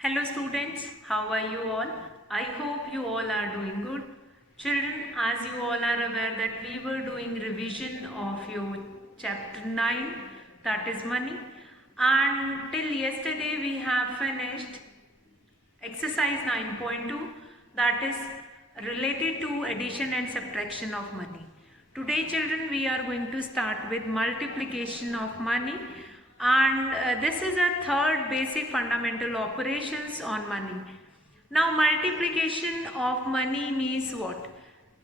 Hello students, how are you all? I hope you all are doing good. Children, as you all are aware that we were doing revision of your chapter 9, that is money, and till yesterday we have finished exercise 9.2, that is related to addition and subtraction of money. Today children, we are going to start with multiplication of money, and this is a third basic fundamental operations on money. Now multiplication of money means what?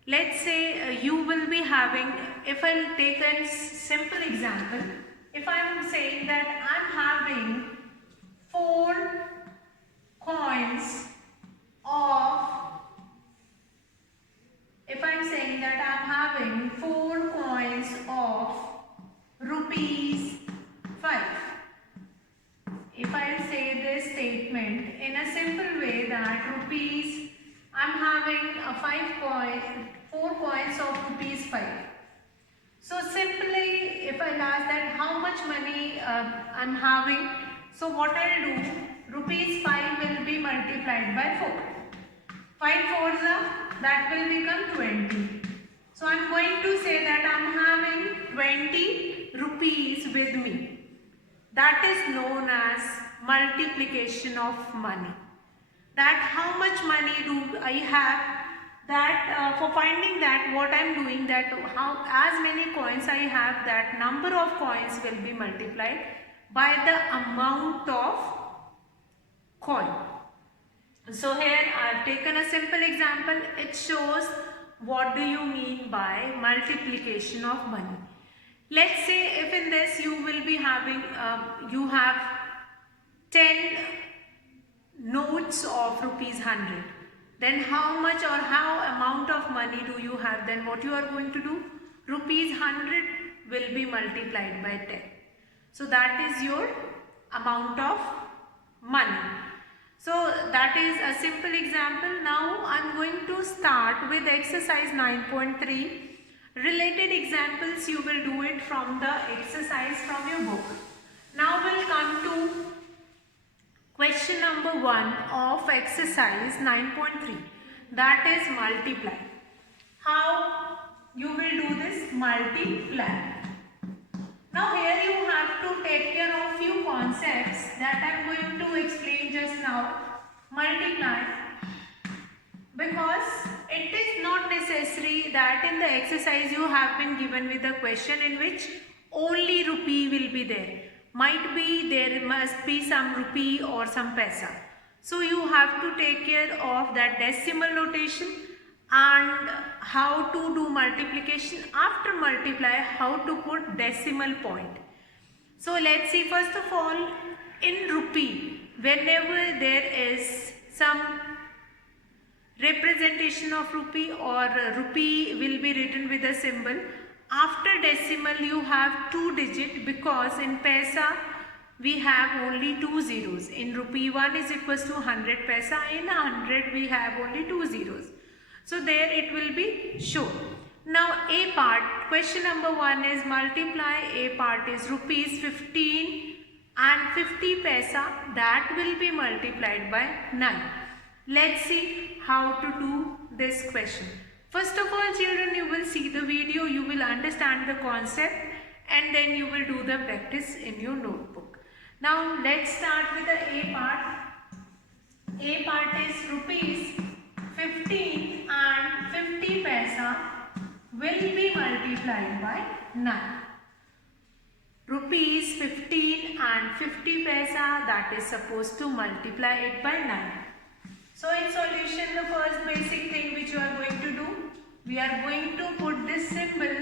Let's say you will be having, if I'll take a simple example, if I'm saying that I'm having 4 coins of, if I'm saying that I'm having 4 coins of rupees 5. If I say this statement in a simple way that rupees, I'm having a 4 coins of rupees 5. So simply if I'll ask that how much money I'm having, so what I'll do, rupees 5 will be multiplied by 4. 5 fours are, that will become 20. So I'm going to say that I'm having 20 rupees with me. That is known as multiplication of money. That how much money do I have, that for finding that what I am doing, that how as many coins I have, that number of coins will be multiplied by the amount of coin. So here I have taken a simple example. It shows what do you mean by multiplication of money. Let's say if in this you will be having, you have 10 notes of rupees 100. Then how much or how amount of money do you have? Then what you are going to do? Rupees 100 will be multiplied by 10. So that is your amount of money. So that is a simple example. Now I am going to start with exercise 9.3. Related examples you will do it from the exercise from your book. Now we'll come to question number 1 of exercise 9.3, that is multiply. How you will do this? Multiply. Now here you have to take care of few concepts that I am going to explain just now. Multiply, because it is not necessary that in the exercise you have been given with a question in which only rupee will be there. Might be there must be some rupee or some paisa. So you have to take care of that decimal notation and how to do multiplication. After multiply, how to put decimal point. So let's see, first of all, in rupee, whenever there is some representation of rupee or rupee will be written with a symbol, after decimal you have 2 digit, because in paisa we have only 2 zeros. In rupee 1 is equals to 100 paisa, in 100 we have only 2 zeros. So there it will be shown. Now A part, question number 1 is multiply. A part is rupees 15 and 50 paisa, that will be multiplied by 9. Let's see how to do this question. First of all children, you will see the video, you will understand the concept, and then you will do the practice in your notebook. Now let's start with the A part. A part is rupees 15 and 50 paisa will be multiplied by 9. Rupees 15 and 50 paisa, that is supposed to multiply it by 9. So in solution, the first basic thing which you are going to do, we are going to put this symbol,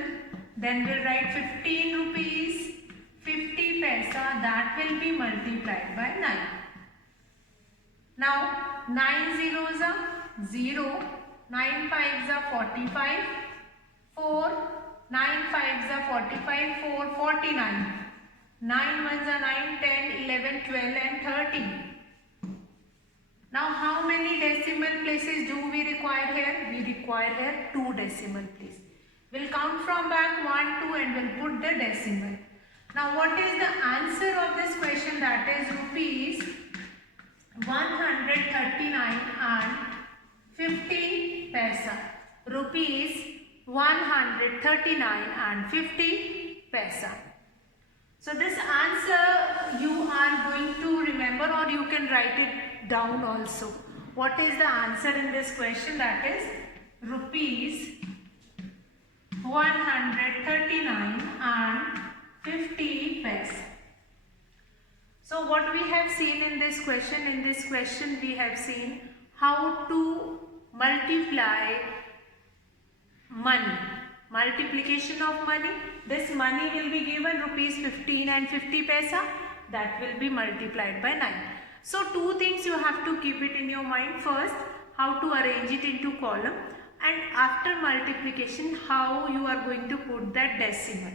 then we'll write 15 rupees 50 paisa, that will be multiplied by 9. Now 9 zeros are 0, 9 fives are 45, 4, 9 fives are 45, 4, 49, 9 ones are 9, 10, 11, 12 and 13. Now how many decimal places do we require here? We require here 2 decimal places. We'll count from back 1, 2 and we'll put the decimal. Now what is the answer of this question? That is rupees 100 rupees 139 and 50 paisa. So this answer you are going to remember, or you can write it down also. What is the answer in this question? That is rupees 139 and 50 paisa. So what we have seen in this question, we have seen how to multiply money. Multiplication of money. This money will be given rupees 15 and 50 paisa. That will be multiplied by 9. So two things you have to keep it in your mind. First, how to arrange it into column, and after multiplication, how you are going to put that decimal.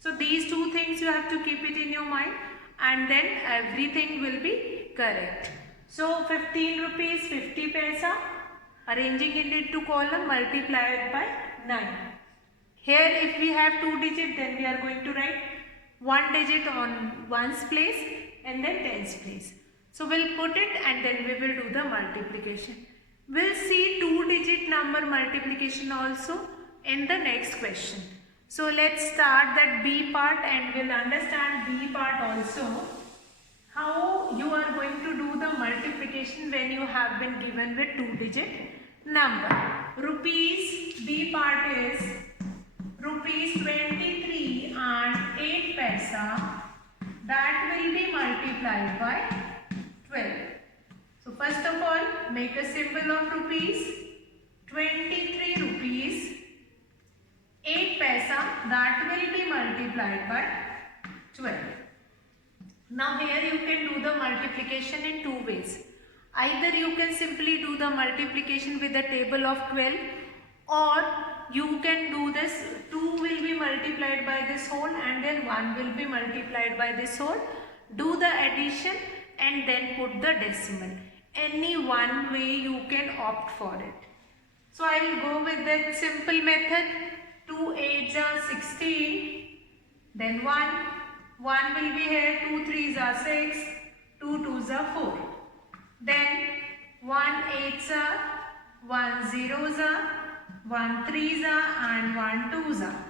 So these two things you have to keep it in your mind, and then everything will be correct. So 15 rupees 50 paisa, arranging it into column, multiplied by 9. Here if we have 2 digit, then we are going to write 1 digit on ones place and then tens place. So we'll put it and then we will do the multiplication. We'll see 2 digit number multiplication also in the next question. So let's start that B part and we'll understand B part also. How you are going to do the multiplication when you have been given with 2 digit number. Rupees, B part is rupees 23 and 8 paisa. That will be multiplied by 12. So first of all, make a symbol of rupees. 23 rupees 8 paisa, that will be multiplied by 12. Now here you can do the multiplication in two ways. Either you can simply do the multiplication with the table of 12, or you can do this, 2 will be multiplied by this whole and then 1 will be multiplied by this whole. Do the addition and then put the decimal. Any one way you can opt for it. So I will go with that simple method. 2 8s are 16, then 1 will be here, 2 3s are 6, 2 2s are 4, then 1 8s are, 1 0s are, 1 3s are and 1 2s are.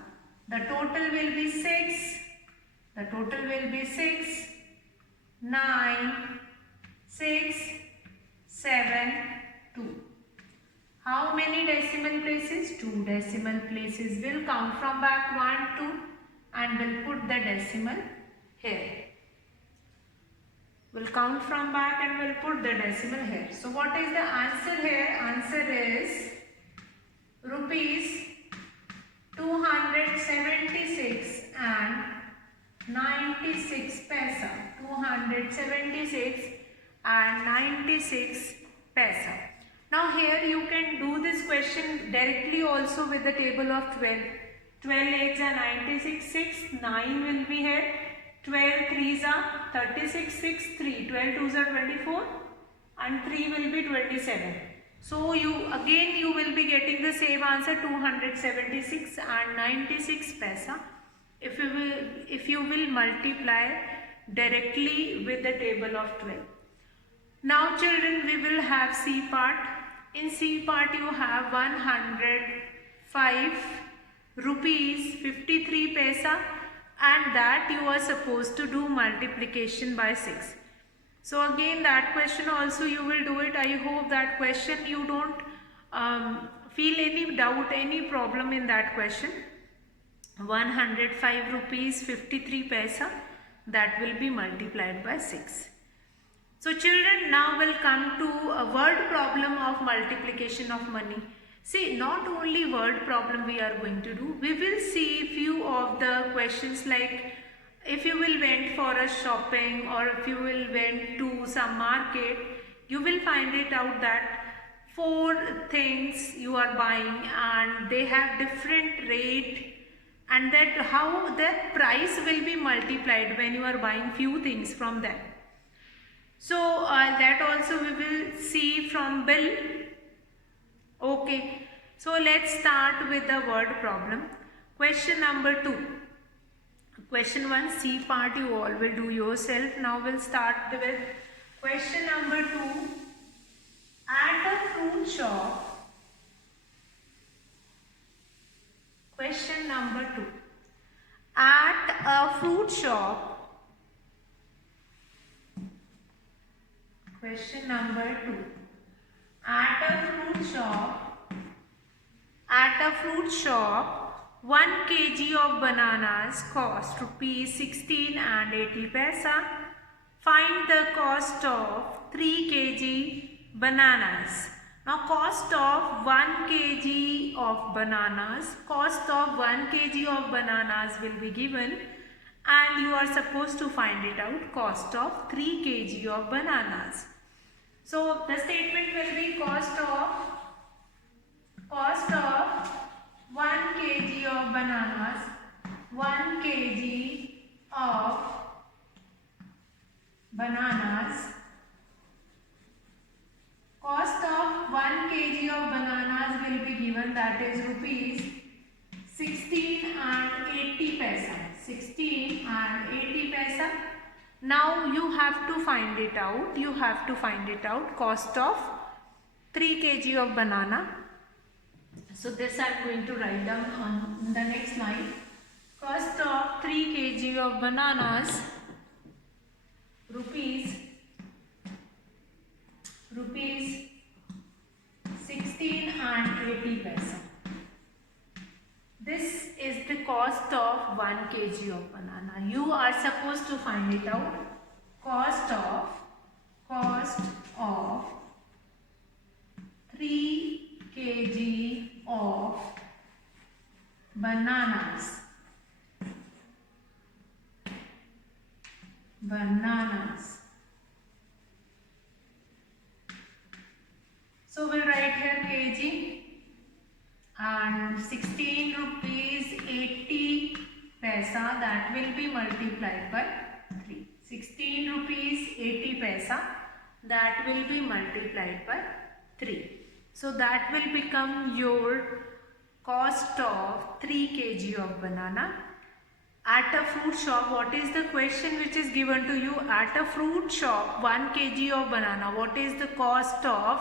The total will be 6, 9, 6, 7, 2. How many decimal places? 2 decimal places. We'll count from back 1, 2 and we'll put the decimal here. We'll count from back and we'll put the decimal here. So what is the answer here? Answer is rupees 276 and 96 paisa. 276 and 96 paisa. Now here you can do this question directly also with the table of 12. 12 8s are 96, 6, 9 will be here. 12 3s are 36, 6, 3. 12 2s are 24 and 3 will be 27. So you will be getting the same answer, 276 and 96 paisa. If you will multiply directly with the table of 12. Now children, we will have C part. In C part you have 105 rupees 53 paisa, and that you are supposed to do multiplication by 6. So again that question also you will do it. I hope that question you don't feel any doubt, any problem in that question. 105 rupees 53 paisa, that will be multiplied by 6. So children, now will come to a word problem of multiplication of money. See, not only word problem we are going to do, we will see few of the questions like if you will went for a shopping or if you will went to some market, you will find it out that 4 things you are buying and they have different rate, and that how that price will be multiplied when you are buying few things from them. So that also we will see from bill. Okay, so let's start with the word problem. Question number 2. Question 1, C part you all will do yourself. Now we'll start with question number 2. At a fruit shop, Question number 2. At a fruit shop, 1 kg of bananas cost rupees 16 and 80 paisa. Find the cost of 3 kg bananas. Now cost of 1 kg of bananas, will be given, and you are supposed to find it out, cost of 3 kg of bananas. So the statement will be cost of 1 kg of bananas, 1 kg of bananas, cost of 1 kg of bananas will be given, that is rupees 16 and 80 paisa. 16 and 80 paisa. Now you have to find it out. Cost of 3 kg of banana. So this I am going to write down on the next line. Cost of 3 kg of bananas, rupees 16 and 80 paisa. This is the cost of 1 kg of banana. You are supposed to find it out. Cost of 3 kg of bananas. So we'll write here kg and 16 rupees 80 paisa, that will be multiplied by 3. 16 rupees 80 paisa, that will be multiplied by 3. So that will become your cost of 3 kg of banana. At a fruit shop, what is the question which is given to you? At a fruit shop, 1 kg of banana. What is the cost of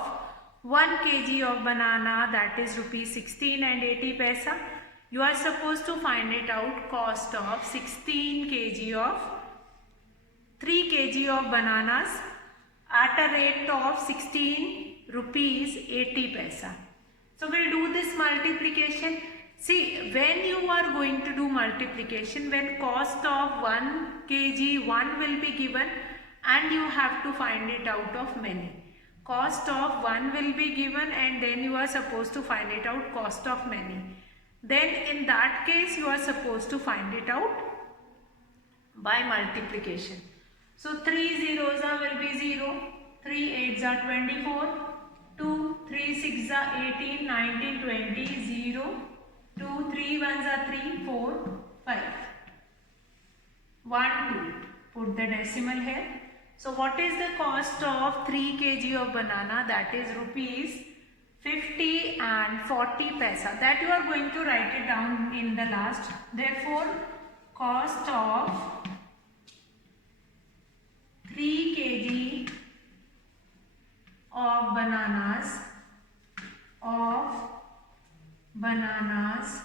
1 kg of banana? That is rupees 16 and 80 paisa. You are supposed to find it out. Cost of 16 kg of 3 kg of bananas at a rate of 16 rupees 80 paisa. So we'll do this multiplication. See, when you are going to do multiplication, when cost of 1 kg, 1 will be given and you have to find it out of many. Cost of 1 will be given and then you are supposed to find it out cost of many. Then in that case you are supposed to find it out by multiplication. So 3 zeros will be 0, 3 8s are 24, 2, 3 6s are 18, 19, 20, 0, 2, 3 1s are 3, 4, 5. 1, 2. Put the decimal here. So what is the cost of 3 kg of banana? That is rupees 50 and 40 paisa. That you are going to write it down in the last. Therefore, cost of 3 kg of bananas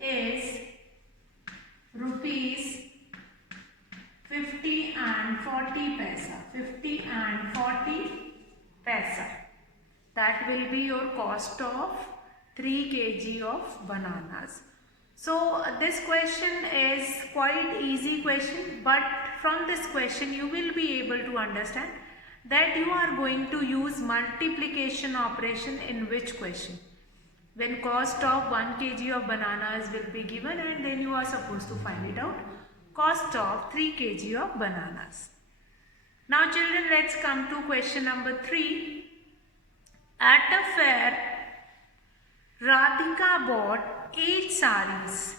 is rupees 50 and 40 paisa. 50 and 40 paisa. That will be your cost of 3 kg of bananas. So this question is quite easy question, but from this question you will be able to understand that you are going to use multiplication operation in which question. When cost of 1 kg of bananas will be given and then you are supposed to find it out. Cost of 3 kg of bananas. Now children, let's come to question number 3. At a fair, Radhika bought 8 sarees.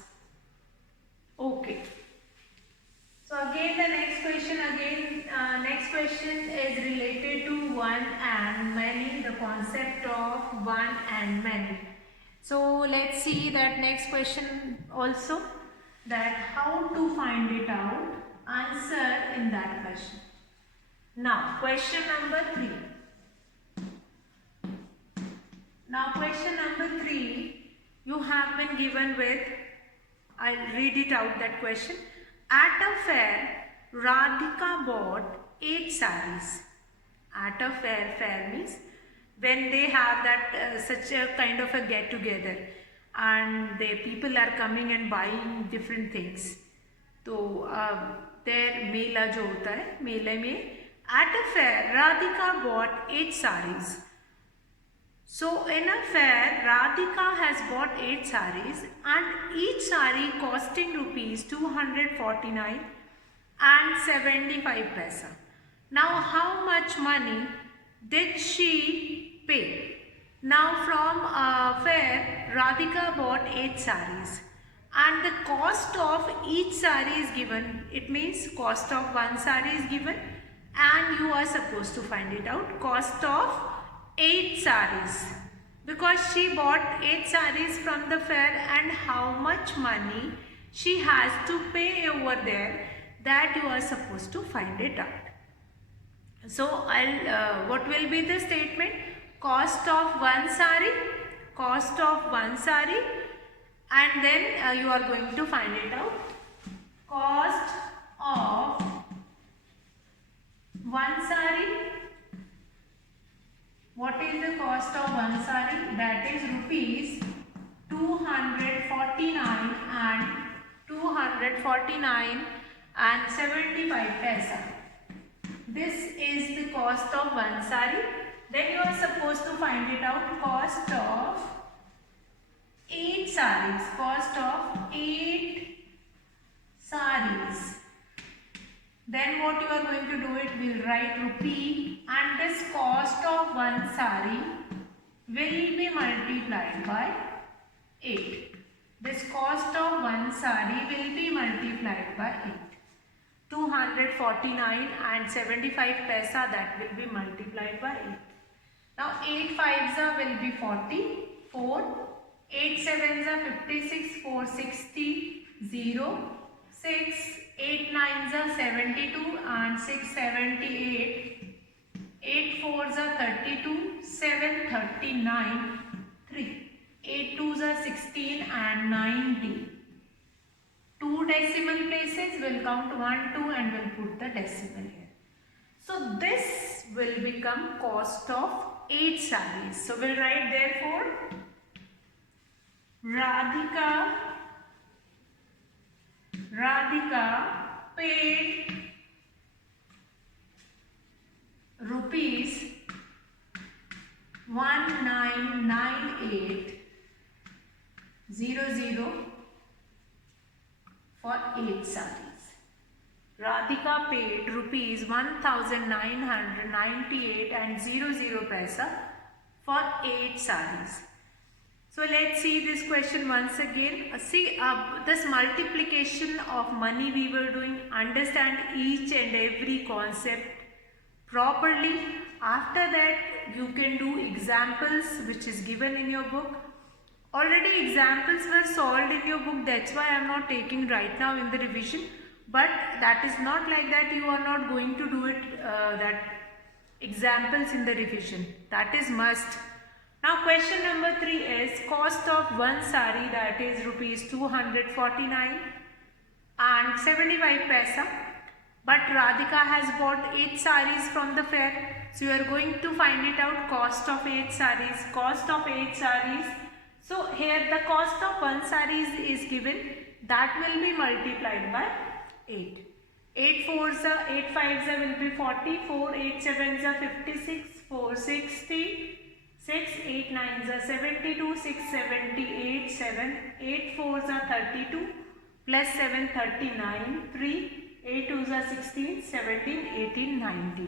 Okay. So again the next question is related to one and many, the concept of one and many. So let's see that next question also, that how to find it out, answer in that question. Now question number 3. Now question number 3, you have been given with, I'll read it out that question. At a fair, Radhika bought 8 sarees. At a fair, fair means when they have that such a kind of a get together and the people are coming and buying different things. तो there मेला जो होता है, मेले में at a fair Radhika bought 8 sarees. So in a fair, Radhika has bought 8 sarees and each saree costing rupees 249 and 75 paisa. Now how much money did she pay? Now from fair, Radhika bought 8 sarees and the cost of each saree is given. It means cost of one saree is given and you are supposed to find it out. Cost of 8 sarees, because she bought 8 sarees from the fair and how much money she has to pay over there, that you are supposed to find it out. So what will be the statement? Cost of one saree, cost of one saree, and then you are going to find it out. Cost of one saree. What is the cost of one saree? That is rupees 249 and 75 paisa. This is the cost of one saree. Then you are supposed to find it out. Cost of 8 sarees. Cost of 8 sarees. Then what you are going to do, it will write rupee and this cost of one saree will be multiplied by 8. This cost of one saree will be multiplied by 8. 249 and 75 paisa, that will be multiplied by 8. Now 8 fives will be 44, 8 sevens are 56, 4 60, 0, 6, 8 nines are 72 and 6 78, 8 fours are 32, 7 39, 3, 8 twos are 16 and 90. 2 decimal places, will count 1, 2 and will put the decimal here. So this will become cost of 8 sarees. So we'll write therefore Radhika paid rupees 199800 for 8 sarees. Radhika paid rupees 1998 and 00 paisa for 8 sarees. So let's see this question once again. See this multiplication of money we were doing. Understand each and every concept properly. After that you can do examples which is given in your book. Already examples were solved in your book, that's why I am not taking right now in the revision. But that is not like that you are not going to do it, that examples in the revision. That is must. Now question number 3 is cost of one saree, that is rupees 249 and 75 paisa. But Radhika has bought 8 sarees from the fair. So you are going to find it out, cost of 8 sarees, cost of 8 sarees. So here the cost of one saree is given, that will be multiplied by 8. 8 fours are 8 fives are will be 44, 8 sevens are 56, 4 60, 6 8 nines are 72, 6 78, 7 8 fours are 32 plus 7 39, 3 8 twos are 16, 17 18 19,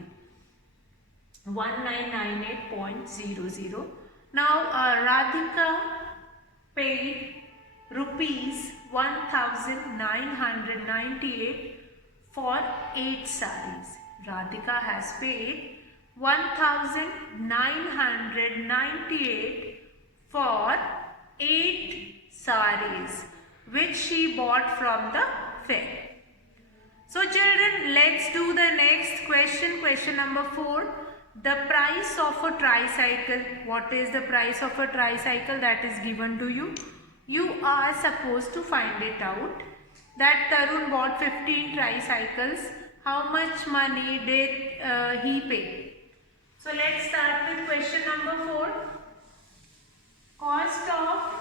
1998.00. Now Radhika paid rupees 1998 for 8 sarees. Radhika has paid 1998 for 8 sarees which she bought from the fair. So children, let's do the next question. Question number 4. The price of a tricycle. What is the price of a tricycle? That is given to you. You are supposed to find it out. That Tarun bought 15 tricycles. How much money did he pay? So let's start with question number 4. Cost of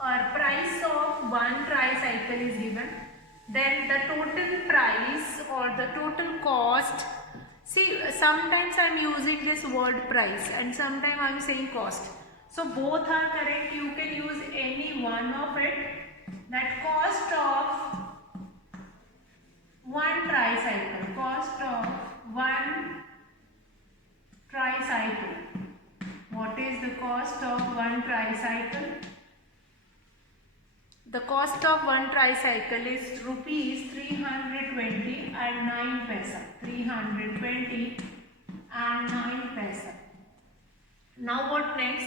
or price of one tricycle is given. Then the total price or the total cost. See, sometimes I am using this word price and sometimes I am saying cost. So both are correct. You can use any one of it. That cost of one tricycle. Cost of one tricycle. What is the cost of one tricycle? The cost of one tricycle is rupees 320 and 9 paisa. 320 and 9 paisa. Now what next?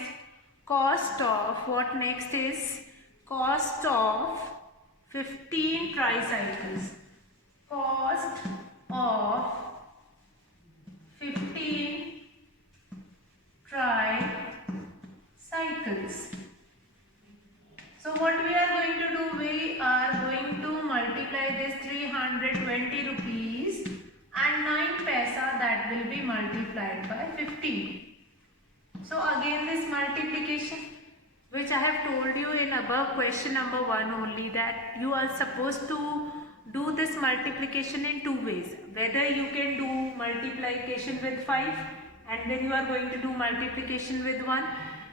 Cost of, what next is cost of 15 tricycles. Cost of 15 tricycles. So what we are going to do, we are going to multiply this 320 rupees and 9 paisa, that will be multiplied by 15. So again this multiplication, which I have told you in above question number 1 only, that you are supposed to do this multiplication in two ways. Whether you can do multiplication with 5 and then you are going to do multiplication with 1,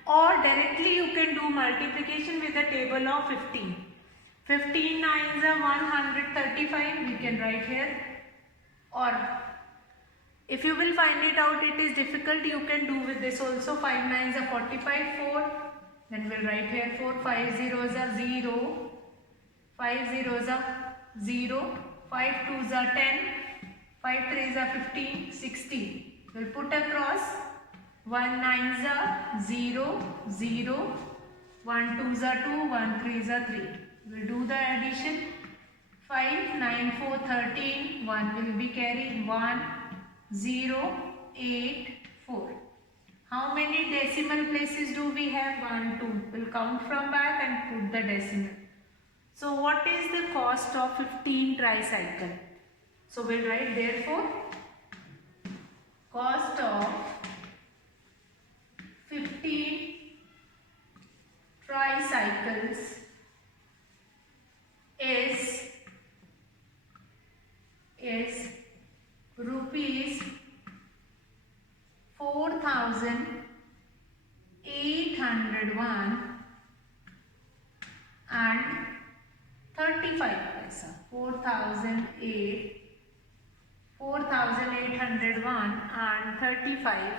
or directly you can do multiplication with a table of 15. 15 nines are 135, we can write here. Or if you will find it out, it is difficult, you can do with this also. 5 nines are 45, 4. Then we'll write here 4, 5 zeros are 0, 5 zeros are 0, 5 twos are 10, 5 threes are 15, 16. We'll put across 1 nines are 0, 0, 1 twos are 2, 1 threes are 3. We'll do the addition. 5, 9, 4, 13, 1 will be carried, 1, 0, 8, 4. How many decimal places do we have? 1, 2. We'll count from back and put the decimal. So what is the cost of 15 tricycle? So we'll write therefore cost of 15 tricycles is rupees 4,801 and 35 paisa. 4,801 and 35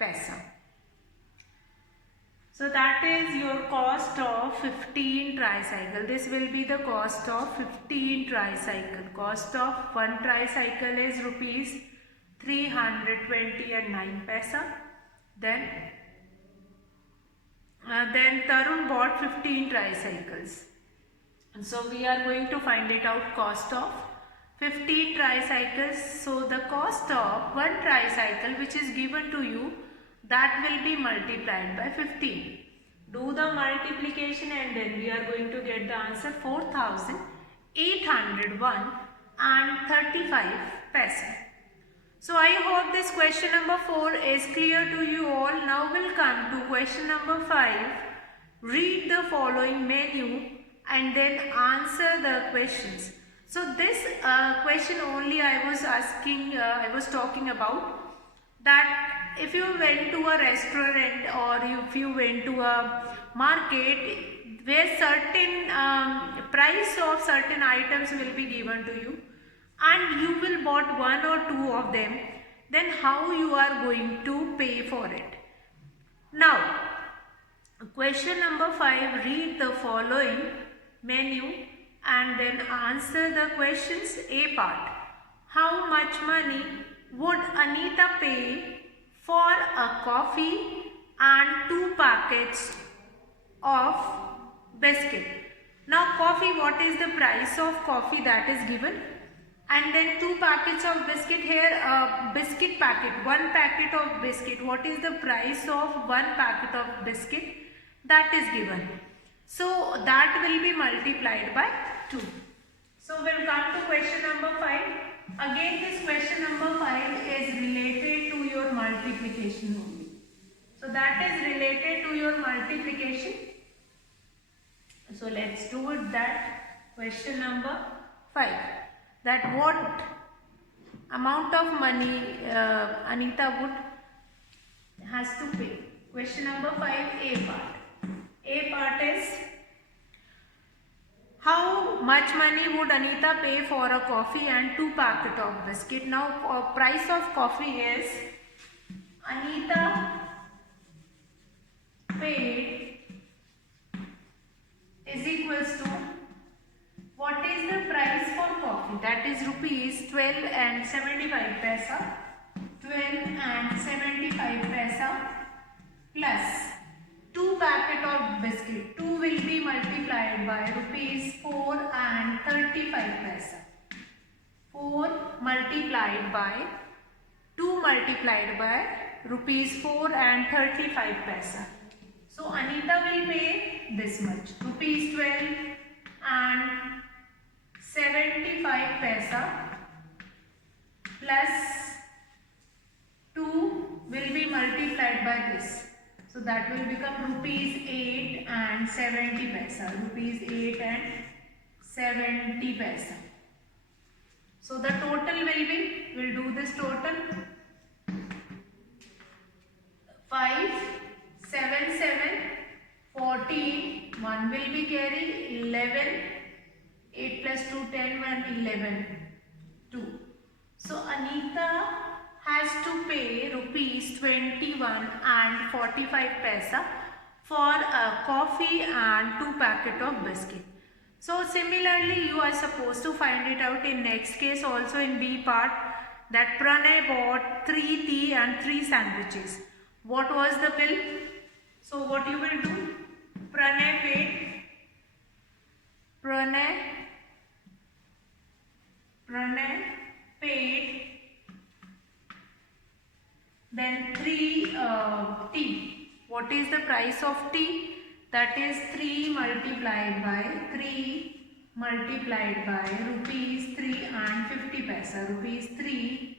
paisa. So that is your cost of 15 tricycle. This will be the cost of 15 tricycle. Cost of one tricycle is rupees 320 and 9 paisa. Then Tarun bought 15 tricycles. So we are going to find it out, cost of 15 tricycles. So the cost of one tricycle which is given to you, that will be multiplied by 15. Do the multiplication and then we are going to get the answer 4,801 and 35 paisa. So I hope this question number 4 is clear to you all. Now we'll come to question number 5. Read the following menu and then answer the questions. So this question only I was talking about, that if you went to a restaurant or if you went to a market where certain price of certain items will be given to you and you will bought one or two of them, then how you are going to pay for it. Now question number 5, read the following menu and then answer the questions. A part, how much money would Anita pay for a coffee and 2 packets of biscuit? Now coffee, what is the price of coffee, that is given, and then 2 packets of biscuit. Here biscuit packet, 1 packet of biscuit, what is the price of 1 packet of biscuit, that is given. So that will be multiplied by 2. So we'll come to question number 5. Again this question number 5 is related to your multiplication multiplication only. So that is related to your multiplication. So let's do it. That question number 5. That what amount of money Anita would has to pay. Question number 5, A part. A part is, how much money would Anita pay for a coffee and 2 packet of biscuit? Now price of coffee is, Anita paid is equals to, what is the price for coffee? That is rupees 12 and 75 paisa. 12 and 75 paisa plus 2 packet of biscuit. 2 will be multiplied by rupees 4 and 35 paisa. 4 multiplied by 2 multiplied by rupees 4 and 35 paisa. So Anita will pay this much, rupees 12 and 75 paisa plus 2 will be multiplied by this. So that will become rupees 8 and 70 paisa. Rupees 8 and 70 paisa. So the total will be, we'll do this total. 5, 7, 7, 14, 1 will be carry, 11, 8 plus 2, 10, 1, 11, 2. So Anita has to pay rupees 21 and 45 paisa for a coffee and 2 packet of biscuit. So similarly you are supposed to find it out in next case also in B part, that Pranay bought 3 tea and 3 sandwiches. What was the bill? So what you will do? Pranay paid then 3 tea. What is the price of tea? That is 3 multiplied by rupees 3 and 50 paisa. Rupees 3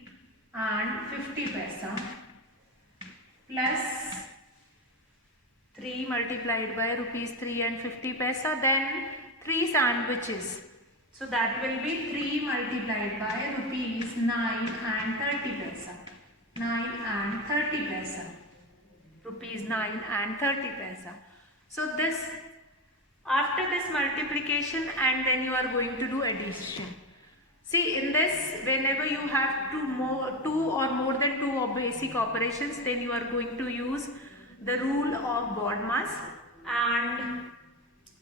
and 50 paisa plus 3 multiplied by rupees 3 and 50 paisa, then 3 sandwiches. So that will be 3 multiplied by rupees 9 and 30 paisa. 9 and 30 paisa. Rupees 9 and 30 paisa. So this, after this multiplication, and then you are going to do addition. See, in this, whenever you have two or more than 2 basic operations, then you are going to use the rule of BODMAS, and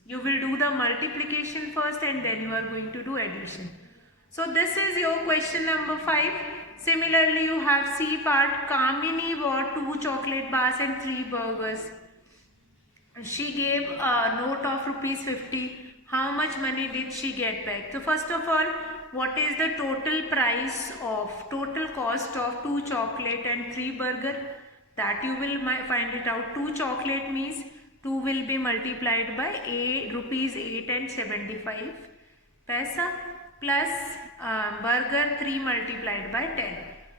you will do the multiplication first and then you are going to do addition. So this is your question number 5. Similarly, you have C part. Kamini bought 2 chocolate bars and 3 burgers. She gave a note of rupees 50. How much money did she get back? So first of all, what is the total cost of 2 chocolate and 3 burger? That you will find it out. 2 chocolate means 2 will be multiplied by rupees 8 and 75 paisa plus burger 3 multiplied by 10.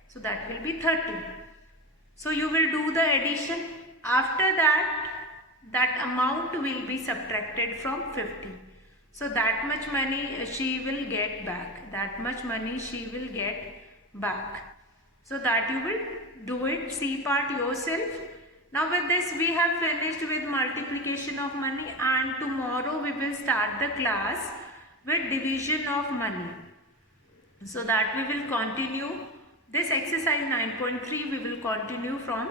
So that will be 30. So you will do the addition. After that, that amount will be subtracted from 50. So that much money she will get back. That much money she will get back. So that you will do it C part yourself. Now with this we have finished with multiplication of money, and tomorrow we will start the class with division of money. So that we will continue this exercise 9.3, we will continue from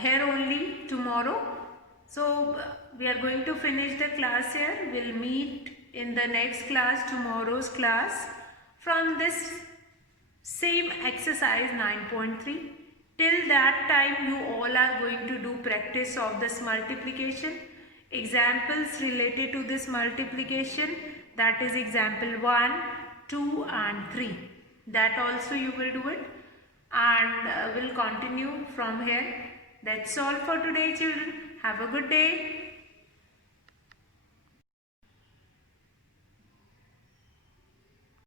here only tomorrow. So we are going to finish the class here. We'll meet in the next class, tomorrow's class, from this same exercise 9.3. Till that time you all are going to do practice of this multiplication. Examples related to this multiplication, that is example 1, 2 and 3. That also you will do it, and will continue from here. That's all for today, children. Have a good day.